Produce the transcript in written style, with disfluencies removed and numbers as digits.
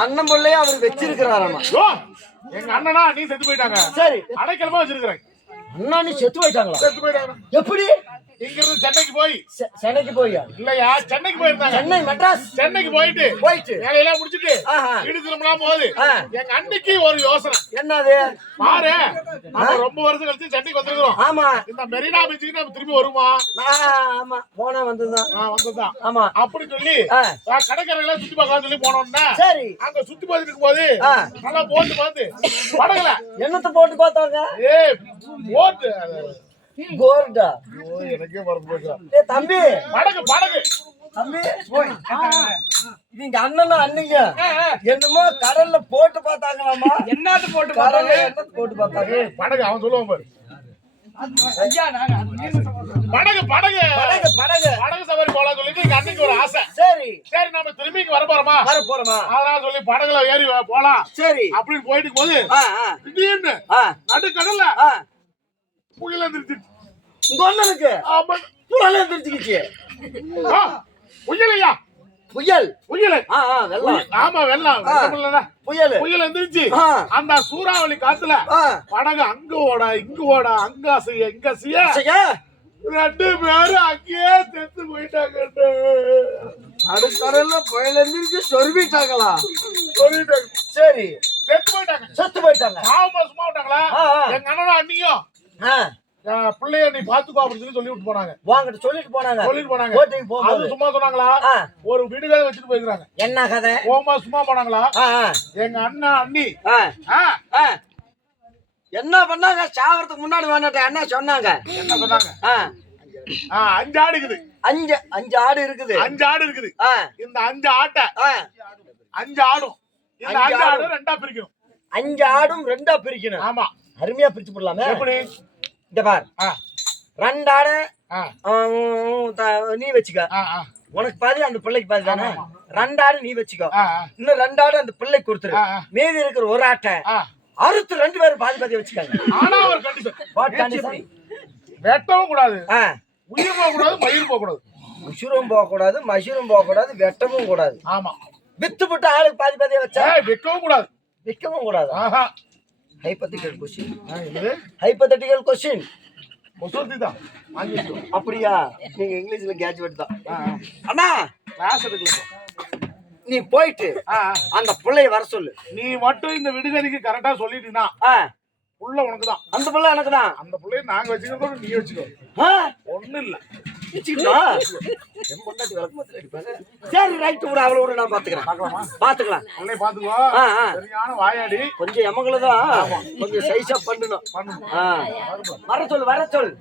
அண்ணன் பிள்ளைய அவர் வச்சிருக்கிறாராமா. எங்க அண்ணனா நீ செத்து போயிட்டாங்க. சரி, அடைக்கலமா வச்சிருக்கிறேன். அண்ணா நீ செத்து போயிட்டாங்களா? செத்து போயிட்டாங்க. எப்படி? இங்க இருந்து சென்னைக்கு போய். சென்னைக்கு போயா? இல்லையா, சென்னைக்கு போயிருந்தாங்க. சென்னை மெட்ராஸ் சென்னைக்கு போயிட்டு வேலையெல்லாம் முடிச்சிட்டு வீடு திரும்பலாம் போது எங்க அன்னைக்கு ஒரு யோசனை. என்னது? பாரு, நம்ம ரொம்ப வருஷம் கழிச்சு சென்னைக்கு வந்திருக்கிறோம். ஆமா, இந்த மெரினா பீச்சுக்கு நம்ம திரும்பி வருமா? ஆமா, போனா வந்ததுதான். வந்ததுதான். ஆமா, அப்படி சொல்லி கடற்கரையில சுத்தி பார்க்கலாம் சொல்லி போனோம்னா, சரி, அங்க சுத்தி பார்த்துட்டு இருக்கும் போது நல்லா போட்டு பார்த்து படகுல என்னத்த போட்டு பார்த்தாங்க? போட்டு கோர்டா. எனக்கே மறந்து போச்சு. தம்பி, படகு படகு தம்பி, நீங்க அண்ணனா அண்ணிங்க என்னமோ கடல்ல போட்டு பார்த்தாங்களாமா? என்னது போட்டு கடல்ல என்ன போட்டு பார்த்தாங்க? படகு அவன் சொல்லுவான் பாரு. படகு படகு படகு படகு படகு சவாரி போலாம் சொல்லிட்டு எங்க அன்னைக்கு ஒரு ஆசை. சரி சரி, நம்ம திரும்பி வர போறோமா? அதனால சொல்லி படகுல ஏறி போலாம். சரி, அப்படின்னு போயிட்டு போது திடீர்னு நடுக்கடல்ல புயல் எந்திரிச்சு. உங்க அண்ணனுக்கு புயல் எந்திரிச்சுக்கிச்சு. புயலையா? புயல் புயல். வெள்ளம். ஆமா, வெள்ளம். புயல் புயல் எந்திரிச்சு அந்த சூறாவளி காத்துல படகு அங்க ஓட இங்க ஓட அங்க அசைய இங்க அசைய ரெண்டு பேரும் அங்கேயே செத்து போயிட்டாங்க. நடுக்கடல்ல புயல் எந்திரிச்சு சொருவிட்டாங்களா? சொல்லிட்டாங்க. சரி, செத்து போயிட்டாங்க. பாவமா சும்மா விட்டாங்களா? எங்க அண்ணனும் அண்ணியும் பிள்ளைய நீ பாத்துக்கோ அப்படின்னு சொல்லி விட்டு போனாங்க. சொல்லிட்டு போனாங்க. அது சும்மா சொன்னாங்களா? ஒரு விடுகதை வச்சுட்டு போயிருக்காங்க. என்ன கதை? போமா சும்மா போனாங்களா? எங்க அண்ணா அண்ணி என்ன பண்ணாங்க? சாவறதுக்கு முன்னாடி வேணாட்ட அண்ணா சொன்னாங்க. என்ன சொன்னாங்க? 5 ஆடு இருக்குது. 5 ஆடு இருக்குது. 5 ஆடு இருக்குது. இந்த 5 ஆட்டை 5 ஆடும் இந்த 5 ஆடும் 2ஆ பிரிக்கணும். 5 ஆடும் 2ஆ பிரிக்கணும். ஆமா, அருமையா பிரிச்சு போடலாமே. எப்படி? இங்க பார், 2 ஆடு நீ வச்சுக்க, உனக்கு பாதி அந்த பிள்ளைக்கு பாதி தானே. 2 ஆடு நீ வச்சுக்கோ, இன்னும் 2 ஆடு அந்த பிள்ளைக்கு கொடுத்துரு. மீதி இருக்கிற ஒரு ஆட்டை அறுத்து 2 பேரும் பாதி பாதி வச்சுக்காங்க. ஆனா ஒரு கண்டிஷன், வெட்டவும் கூடாது, உயிர் போக கூடாது, மயிர் போக கூடாது. உசுரும் போக கூடாது, மயிரும் போக கூடாது, வெட்டவும் கூடாது. ஆமா, வித்து போட்டு ஆளுக்கு பாதி பாதியா வச்சா விற்கவும் கூடாது, விற்கவும் கூடாது. Hypothetical question. அப்படியா? நீங்க இங்கிலீஷ்ல கிராஜுவேட் தான். அண்ணா கிளாஸ் எடுக்கல. நீ போயிட்டு அந்த பிள்ளைய வர சொல்லு. நீ மட்டும் இந்த விடுகதைக்கு கரெக்டா சொல்லிட்டீனா புள்ள உனக்கு தான். அந்த பிள்ளை எனக்கு தான். அந்த பிள்ளைய நாங்க வச்சுக்கிறோம், நீ வச்சுக்கோ. ஒண்ணும் இல்ல, சரி ரைட் விட, அவளை விட நான் பாத்துக்கலாம். சரியான வாயாடி, கொஞ்சம் எமங்களதான் கொஞ்சம் சைஸா பண்ணணும். வர சொல்